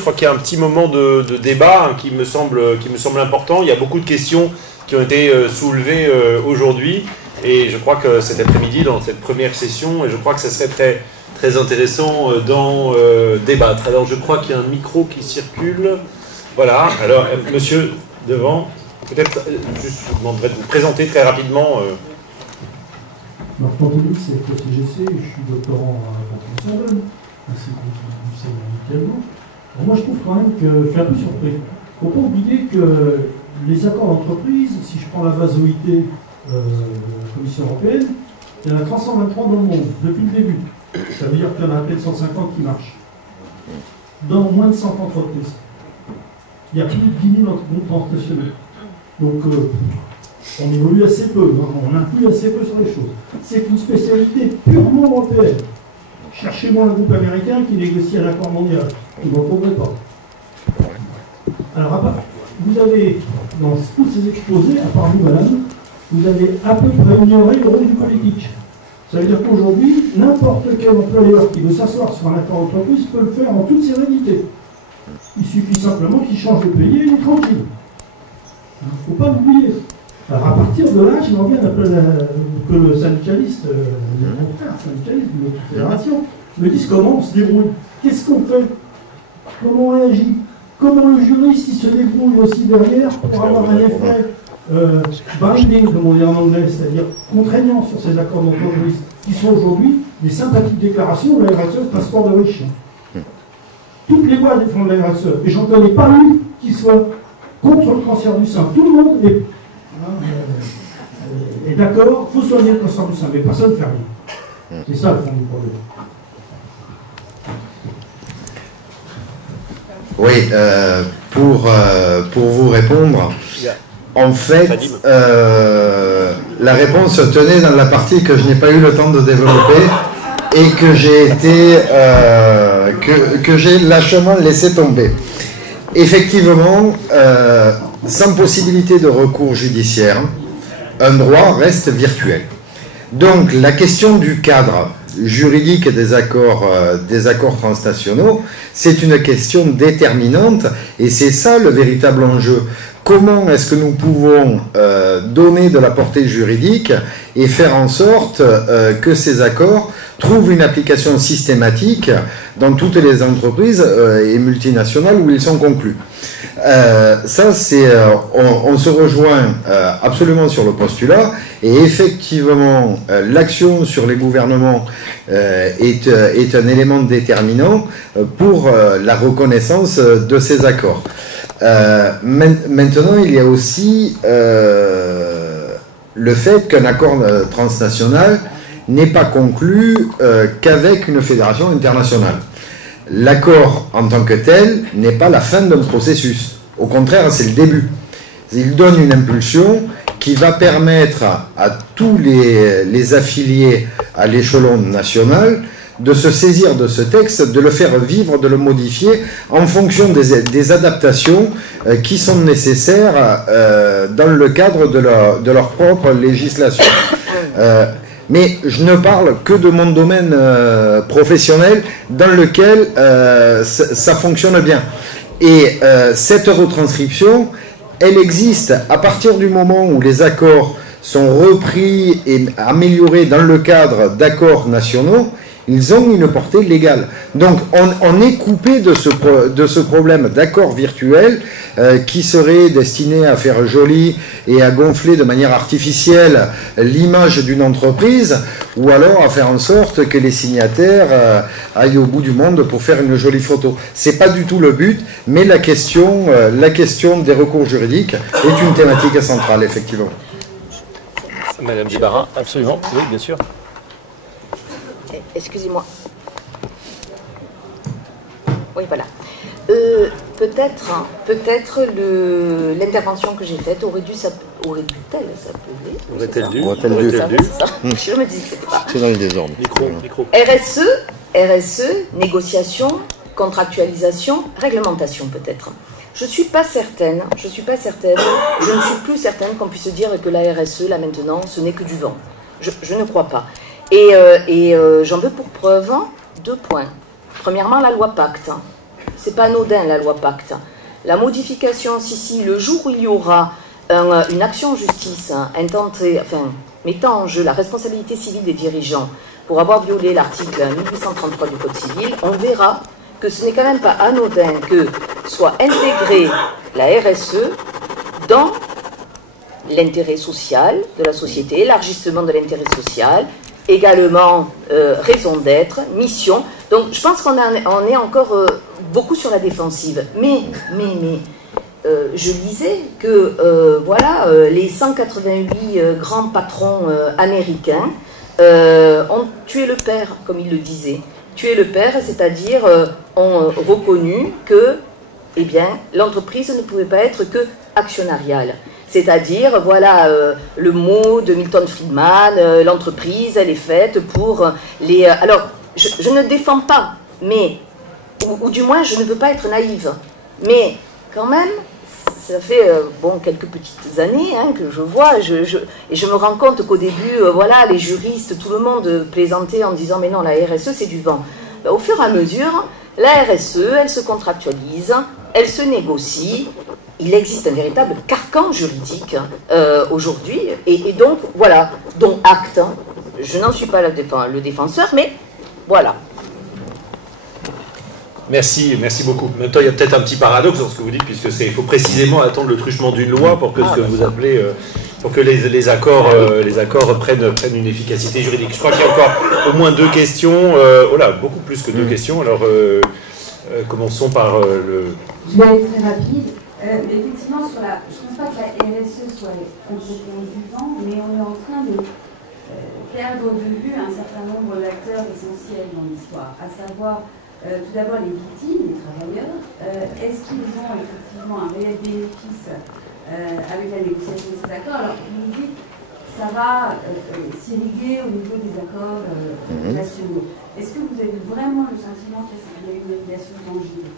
Je crois qu'il y a un petit moment de débat qui me semble important. Il y a beaucoup de questions qui ont été soulevées aujourd'hui et je crois que cet après-midi dans cette première session, et je crois que ça serait très, très intéressant d'en débattre. Alors je crois qu'il y a un micro qui circule. Voilà, alors monsieur devant, peut-être juste je vous demanderai de vous présenter très rapidement. Marc Anthony, c'est FCGC, je suis doctorant à la Sorbonne, ainsi que du Sénat également. Moi, je trouve quand même que je suis un peu surpris. Il ne faut pas oublier que les accords d'entreprise, si je prends la base OIT de la Commission européenne, il y en a 323 dans le monde, depuis le début. Ça veut dire qu'il y en a peut-être 150 qui marchent. Dans moins de 100 entreprises. Il y a plus de 10 000 groupes transnationaux. Donc, on évolue assez peu, on influe assez peu sur les choses. C'est une spécialité purement européenne. Cherchez-moi un groupe américain qui négocie un accord mondial. Vous n'en trouverez pas. Alors, à part, vous avez, dans tous ces exposés, à part vous, madame, vous avez à peu près ignoré le rôle du politique. Ça veut dire qu'aujourd'hui, n'importe quel employeur qui veut s'asseoir sur un accord d'entreprise peut le faire en toute sérénité. Il suffit simplement qu'il change de pays et il est tranquille. Il ne faut pas l'oublier. Alors, à partir de là, j'aimerais bien que le syndicaliste, mon frère syndicaliste de notre fédération, me dise comment on se débrouille. Qu'est-ce qu'on fait? Comment on réagit? Comment le juriste il se débrouille aussi derrière pour avoir un effet binding, comme on dit en anglais, c'est-à-dire contraignant sur ces accords d'entreprise, qui sont aujourd'hui des sympathiques déclarations de la RSE, transport de riches. Toutes les boîtes font de la RSE, et j'en connais pas une qui soit contre le cancer du sein. Tout le monde est d'accord, il faut soigner le cancer du sein, mais personne ne fait rien. C'est ça le fond du problème. Oui, pour vous répondre, en fait, la réponse se tenait dans la partie que je n'ai pas eu le temps de développer et que j'ai été, que j'ai lâchement laissé tomber. Effectivement, sans possibilité de recours judiciaire, un droit reste virtuel. Donc, la question du cadre juridique des accords transnationaux, c'est une question déterminante et c'est ça le véritable enjeu. Comment est-ce que nous pouvons donner de la portée juridique et faire en sorte que ces accords trouvent une application systématique dans toutes les entreprises et multinationales où ils sont conclus. Ça, c'est, on se rejoint absolument sur le postulat et effectivement, l'action sur les gouvernements est un élément déterminant pour la reconnaissance de ces accords. Maintenant, il y a aussi le fait qu'un accord transnational n'est pas conclu qu'avec une fédération internationale. L'accord en tant que tel n'est pas la fin d'un processus. Au contraire, c'est le début. Il donne une impulsion qui va permettre à tous les affiliés à l'échelon national de se saisir de ce texte, de le faire vivre, de le modifier en fonction des adaptations qui sont nécessaires dans le cadre de leur propre législation. Mais je ne parle que de mon domaine professionnel dans lequel ça fonctionne bien. Et cette retranscription, elle existe à partir du moment où les accords sont repris et améliorés dans le cadre d'accords nationaux. Ils ont une portée légale. Donc on est coupé de ce problème d'accord virtuel qui serait destiné à faire joli et à gonfler de manière artificielle l'image d'une entreprise ou alors à faire en sorte que les signataires aillent au bout du monde pour faire une jolie photo. C'est pas du tout le but, mais la question des recours juridiques est une thématique centrale, effectivement. Madame Djibarin, absolument, oui, bien sûr. Excusez-moi. Oui, voilà. Peut-être l'intervention que j'ai faite aurait-elle s'appeler. Aurait-elle dû. Je me dis que c'était pas. C'est dans le désordre. Micro. RSE, négociation, contractualisation, réglementation peut-être. Je ne suis pas certaine, je ne suis plus certaine qu'on puisse dire que la RSE, là maintenant, ce n'est que du vent. Je ne crois pas. Et j'en veux pour preuve 2 points. Premièrement, la loi Pacte. c'est pas anodin la loi Pacte. La modification, si, le jour où il y aura une action en justice mettant en jeu la responsabilité civile des dirigeants pour avoir violé l'article 1833 du Code civil, on verra que ce n'est quand même pas anodin que soit intégrée la RSE dans l'intérêt social de la société, élargissement de l'intérêt social, également raison d'être, mission. Donc je pense qu'on est encore beaucoup sur la défensive. Mais je lisais que les 188 grands patrons américains ont tué le père, comme il le disait. Tuer le père, c'est-à-dire ont reconnu que l'entreprise ne pouvait pas être que actionnariale. C'est-à-dire, le mot de Milton Friedman, l'entreprise, elle est faite pour les... Alors, je ne défends pas, mais... Ou du moins, je ne veux pas être naïve. Mais, quand même, ça fait quelques petites années que je vois, et je me rends compte qu'au début, les juristes, tout le monde plaisantait en disant « Mais non, la RSE, c'est du vent ». Au fur et à mesure, la RSE, elle se contractualise, elle se négocie. Il existe un véritable carcan juridique aujourd'hui, et donc, dont acte. Je n'en suis pas le défenseur, mais voilà. Merci beaucoup. En même temps, il y a peut-être un petit paradoxe dans ce que vous dites, puisque il faut précisément attendre le truchement d'une loi pour que ce que vous appelez, pour que les accords prennent une efficacité juridique. Je crois qu'il y a encore au moins 2 questions. Beaucoup plus que 2 questions. Alors, commençons par le... Je vais aller très rapide. Effectivement, je ne pense pas que la RSE soit complètement du vent, mais on est en train de perdre de vue un certain nombre d'acteurs essentiels dans l'histoire, à savoir tout d'abord les victimes, les travailleurs. Est-ce qu'ils ont effectivement un réel bénéfice avec la négociation de ces accords? Alors, vous nous dites, ça va s'irriguer au niveau des accords nationaux. Est-ce que vous avez vraiment le sentiment qu'il y a une négociation tangible?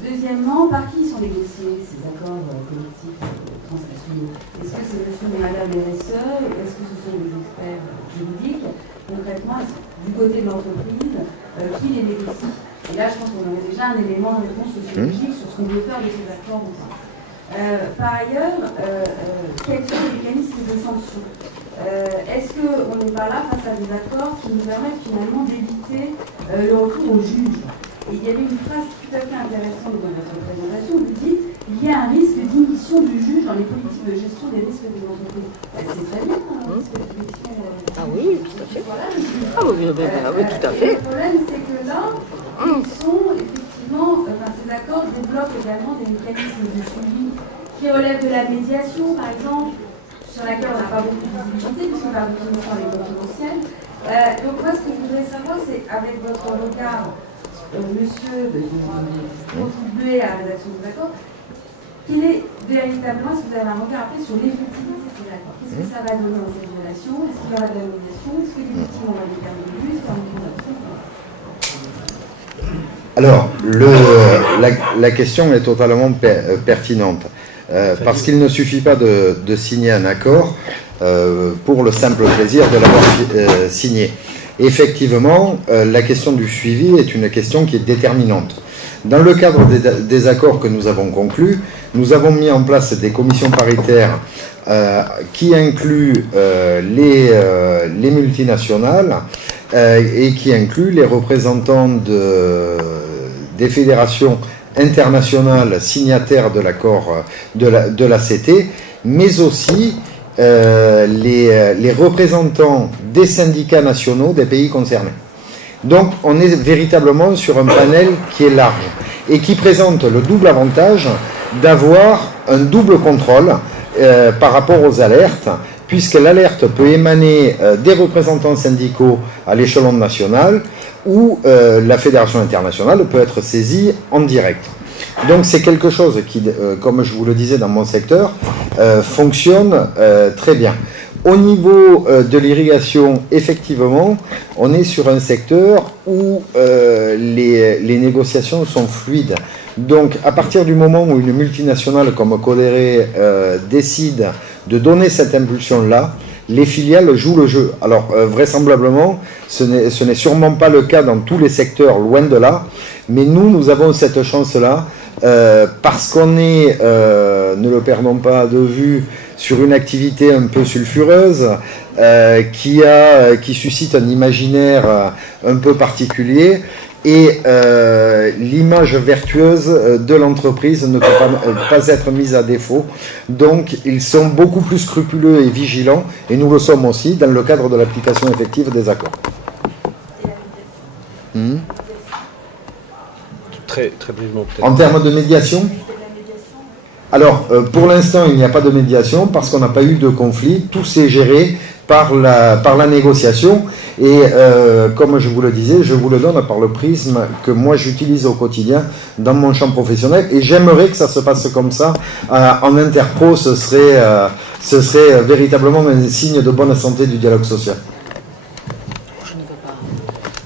Deuxièmement, par qui sont négociés ces accords collectifs transnationaux? Est-ce que c'est monsieur et madame RSE? Est-ce que ce sont des experts juridiques? Concrètement, du côté de l'entreprise, qui les négocie? Et là, je pense qu'on aurait déjà un élément de réponse sociologique sur ce qu'on veut faire de ces accords ou pas. Par ailleurs, quels sont les mécanismes de sanction? Est-ce qu'on n'est pas là face à des accords qui nous permettent finalement d'éviter le recours au juge? Et il y avait une phrase tout à fait intéressante dans votre présentation où vous dites il y a un risque d'inhibition du juge dans les politiques de gestion des risques des entreprises. C'est très bien, un risque d'inhibition. Ah oui, tout à fait. Voilà, oui, tout à fait. Le problème, c'est que là, ils sont effectivement, ces accords développent également des mécanismes de suivi qui relèvent de la médiation, par exemple, sur laquelle on n'a pas beaucoup de visibilité, puisqu'on va vous les confidentiels. Donc, moi, ce que je voudrais savoir, c'est avec votre regard, monsieur, contribuer à la rédaction des accords, quel est véritablement, si vous avez un regard après, sur l'effectivité de ces accords? Qu'est-ce que ça va donner dans cette relation? Est-ce qu'il y aura de la médiation? Est-ce que les victimes ont des termes de vue? Alors, la question est totalement pertinente, parce qu'il ne suffit pas de signer un accord pour le simple plaisir de l'avoir signé. Effectivement, la question du suivi est une question qui est déterminante. Dans le cadre des accords que nous avons conclus, nous avons mis en place des commissions paritaires qui incluent les multinationales et qui incluent les représentants des fédérations internationales signataires de l'accord de l'ACT, mais aussi les représentants des syndicats nationaux des pays concernés. Donc on est véritablement sur un panel qui est large et qui présente le double avantage d'avoir un double contrôle par rapport aux alertes, puisque l'alerte peut émaner des représentants syndicaux à l'échelon national ou la fédération internationale peut être saisie en direct. Donc c'est quelque chose qui, comme je vous le disais dans mon secteur, fonctionne très bien. Au niveau de l'irrigation, effectivement, on est sur un secteur où les négociations sont fluides. Donc à partir du moment où une multinationale comme Codere décide de donner cette impulsion-là, les filiales jouent le jeu. Alors, vraisemblablement, ce n'est sûrement pas le cas dans tous les secteurs, loin de là, mais nous avons cette chance-là, parce qu'on est, ne le perdons pas de vue, sur une activité un peu sulfureuse, qui suscite un imaginaire un peu particulier, et l'image vertueuse de l'entreprise ne peut pas être mise à défaut. Donc ils sont beaucoup plus scrupuleux et vigilants, et nous le sommes aussi dans le cadre de l'application effective des accords. Très brièvement peut-être. En termes de médiation, alors pour l'instant il n'y a pas de médiation parce qu'on n'a pas eu de conflit, tout s'est géré par la négociation, et comme je vous le disais, je vous le donne par le prisme que moi j'utilise au quotidien dans mon champ professionnel, et j'aimerais que ça se passe comme ça en interpro. Ce serait véritablement un signe de bonne santé du dialogue social.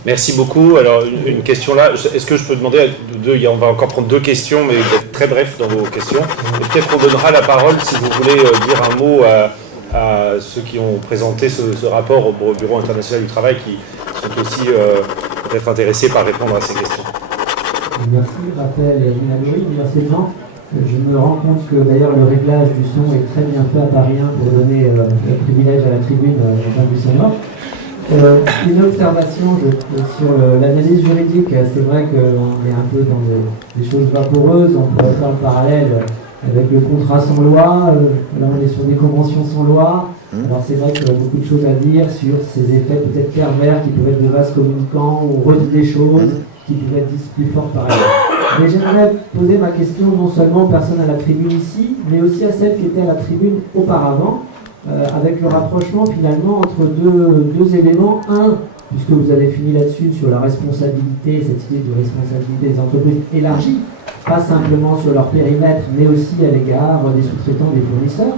Merci beaucoup. Alors, une question là, est-ce que je peux demander à deux, on va encore prendre deux questions, mais vous êtes très bref dans vos questions. Et peut-être qu'on donnera la parole, si vous voulez dire un mot à ceux qui ont présenté ce rapport au Bureau international du travail, qui sont aussi peut-être intéressés par répondre à ces questions. Merci, Raphaël Minagori, merci Jean. Je me rends compte que d'ailleurs le réglage du son est très bien fait à Paris 1 pour donner le privilège à la tribune dans du sonore. Une observation sur l'analyse juridique, c'est vrai qu'on est un peu dans des choses vaporeuses, on pourrait faire le parallèle avec le contrat sans loi, là on est sur des conventions sans loi, alors c'est vrai qu'il y a beaucoup de choses à dire sur ces effets peut-être pervers qui peuvent être de vases communicants ou redire des choses qui peuvent être dites plus fort par ailleurs. Mais j'aimerais poser ma question non seulement aux personnes à la tribune ici, mais aussi à celles qui étaient à la tribune auparavant, avec le rapprochement finalement entre deux éléments. Un, puisque vous avez fini là-dessus sur la responsabilité, cette idée de responsabilité des entreprises élargie, pas simplement sur leur périmètre, mais aussi à l'égard des sous-traitants, des fournisseurs.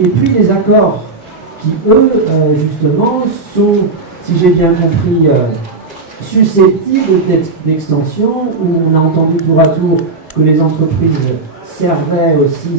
Et puis les accords qui, eux, justement, sont, si j'ai bien compris, susceptibles d'extension, où on a entendu tour à tour que les entreprises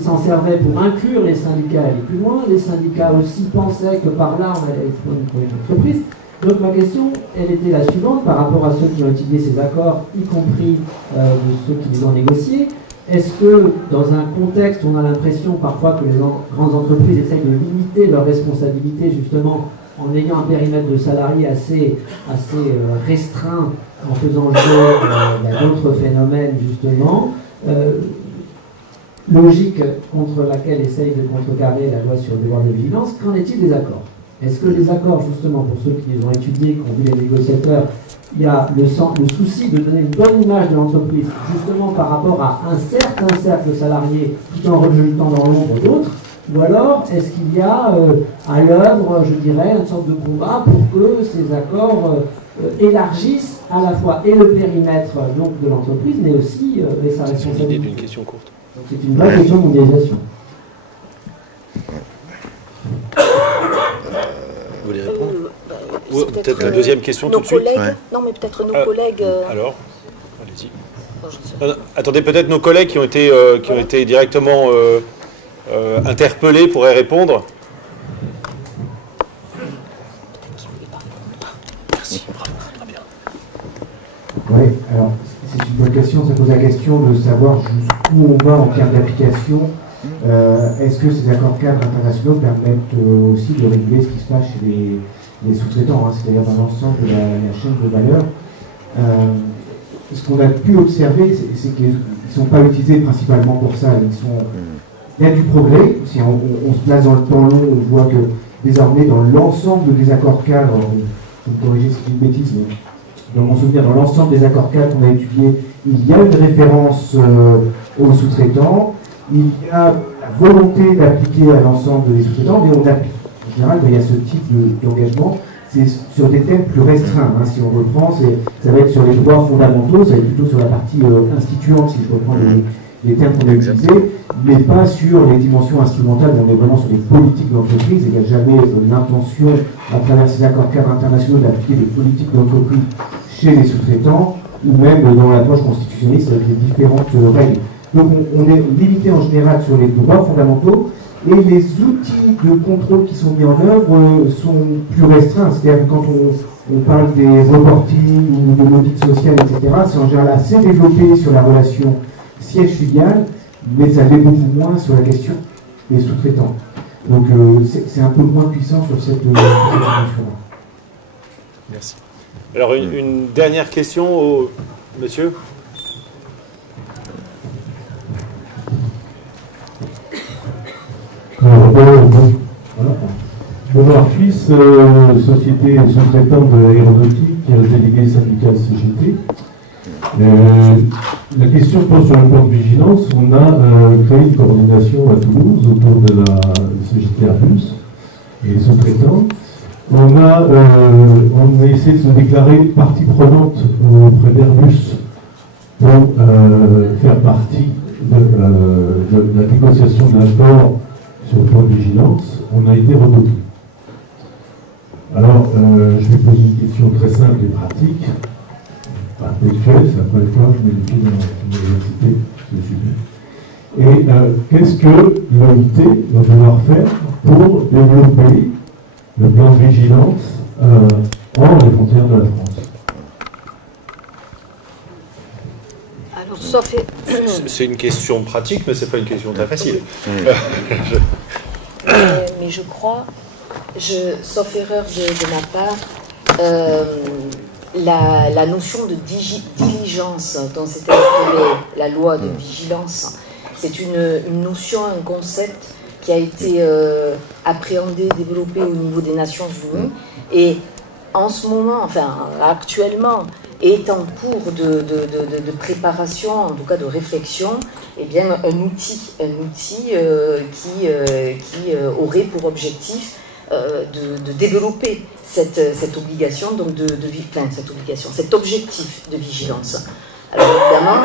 s'en servaient pour inclure les syndicats et aller plus loin. Les syndicats aussi pensaient que par là, on allait exploiter une entreprise. Donc ma question, elle était la suivante, par rapport à ceux qui ont étudié ces accords, y compris de ceux qui les ont négociés. Est-ce que, dans un contexte où on a l'impression parfois que les grandes entreprises essayent de limiter leurs responsabilités, justement, en ayant un périmètre de salariés assez restreint, en faisant jeu d'autres phénomènes, justement, logique contre laquelle essaye de contrecarrer la loi sur le devoir de vigilance, qu'en est-il des accords? Est-ce que les accords, justement, pour ceux qui les ont étudiés, qui ont vu les négociateurs, il y a le souci de donner une bonne image de l'entreprise, justement par rapport à un certain cercle salarié, tout en rejetant dans l'ombre d'autres, ou alors est-ce qu'il y a à l'œuvre, je dirais, une sorte de combat pour que ces accords élargissent à la fois et le périmètre donc, de l'entreprise, mais aussi sa responsabilité? C'est l'idée d'une question courte. Donc c'est une vraie question de mondialisation. Vous voulez répondre peut-être la deuxième question tout de suite. Non, mais peut-être nos collègues. Alors, allez-y. Attendez, peut-être nos collègues qui ont été directement interpellés pourraient répondre. Merci, bravo, très bien. Oui, alors c'est une bonne question, ça pose la question de savoir jusqu'où on va en termes d'application. Est-ce que ces accords cadres internationaux permettent aussi de réguler ce qui se passe chez les sous-traitants, c'est-à-dire dans l'ensemble de la chaîne de valeur? Ce qu'on a pu observer, c'est qu'ils ne sont pas utilisés principalement pour ça. Il y a du progrès. Si on se place dans le temps long, on voit que désormais, dans l'ensemble des accords cadres, vous me corrigez si c'est une bêtise, mais dans mon souvenir, dans l'ensemble des accords cadres qu'on a étudiés, il y a une référence aux sous-traitants. Il y a la volonté d'appliquer à l'ensemble des sous-traitants, mais on applique. En général, quand il y a ce type d'engagement, c'est sur des thèmes plus restreints. Si on reprend, ça va être sur les droits fondamentaux, ça va être plutôt sur la partie instituante, si je reprends les termes qu'on a utilisés, mais pas sur les dimensions instrumentales, on est vraiment sur les politiques d'entreprise. Il n'y a jamais l'intention, à travers ces accords cadres internationaux, d'appliquer des politiques d'entreprise chez les sous-traitants, ou même dans l'approche constitutionnaliste avec les différentes règles. Donc on est limité en général sur les droits fondamentaux, et les outils de contrôle qui sont mis en œuvre sont plus restreints. C'est-à-dire quand on parle des reporting ou de l'audit social, etc., c'est en général assez développé sur la relation siège-filiale, mais ça l'est beaucoup moins sur la question des sous-traitants. Donc c'est un peu moins puissant sur cette dimension-là. Merci. Alors une dernière question au monsieur. Benoît Fils, société sous-traitante aéronautique, délégué syndical CGT. La question pose sur le plan de vigilance. On a créé une coordination à Toulouse autour de la CGT Airbus et les sous-traitants. On a essayé de se déclarer partie prenante auprès d'Airbus pour faire partie de la négociation de l'accord sur le plan de vigilance. On a été retoqué. Alors, je vais poser une question très simple et pratique, intellectuelle, c'est la première fois que je mets les pieds dans l'université, c'est super. Et qu'est-ce que l'OIT va devoir faire pour développer le plan de vigilance hors les frontières de la France? Alors, sauf... C'est une question pratique, mais c'est pas une question très facile. Mais je crois, sauf erreur de ma part, la notion de diligence dont s'était inspirée la loi de vigilance, c'est une notion, un concept qui a été appréhendé, développé au niveau des Nations Unies, et en ce moment, enfin actuellement, est en cours de préparation, en tout cas de réflexion, eh bien, un outil qui aurait pour objectif de développer cette obligation, donc cet objectif de vigilance. Alors évidemment,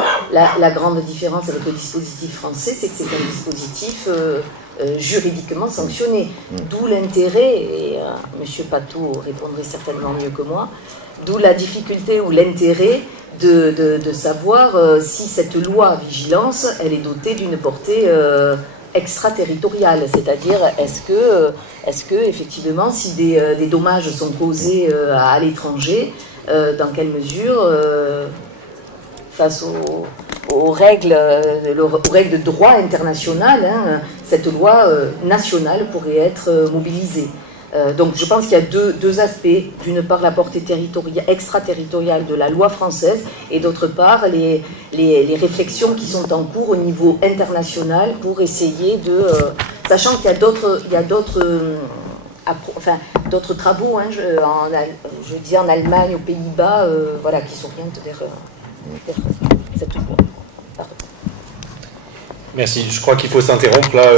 la grande différence avec le dispositif français, c'est que c'est un dispositif juridiquement sanctionné. D'où l'intérêt, et M. Patou répondrait certainement mieux que moi, d'où la difficulté ou l'intérêt de savoir si cette loi vigilance, elle est dotée d'une portée extraterritoriale, c'est-à-dire est-ce que effectivement, si des dommages sont causés à l'étranger, dans quelle mesure, face aux règles de droit international, cette loi nationale pourrait être mobilisée. Donc je pense qu'il y a deux aspects. D'une part, la portée extraterritoriale de la loi française, et d'autre part, les réflexions qui sont en cours au niveau international pour essayer de... sachant qu'il y a d'autres travaux, je dis en Allemagne, aux Pays-Bas, voilà, qui s'orientent vers cette loi. Pardon. Merci. Je crois qu'il faut s'interrompre là.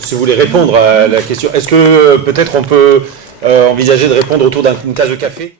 Si vous voulez répondre à la question, est-ce que peut-être on peut envisager de répondre autour d'une tasse de café ?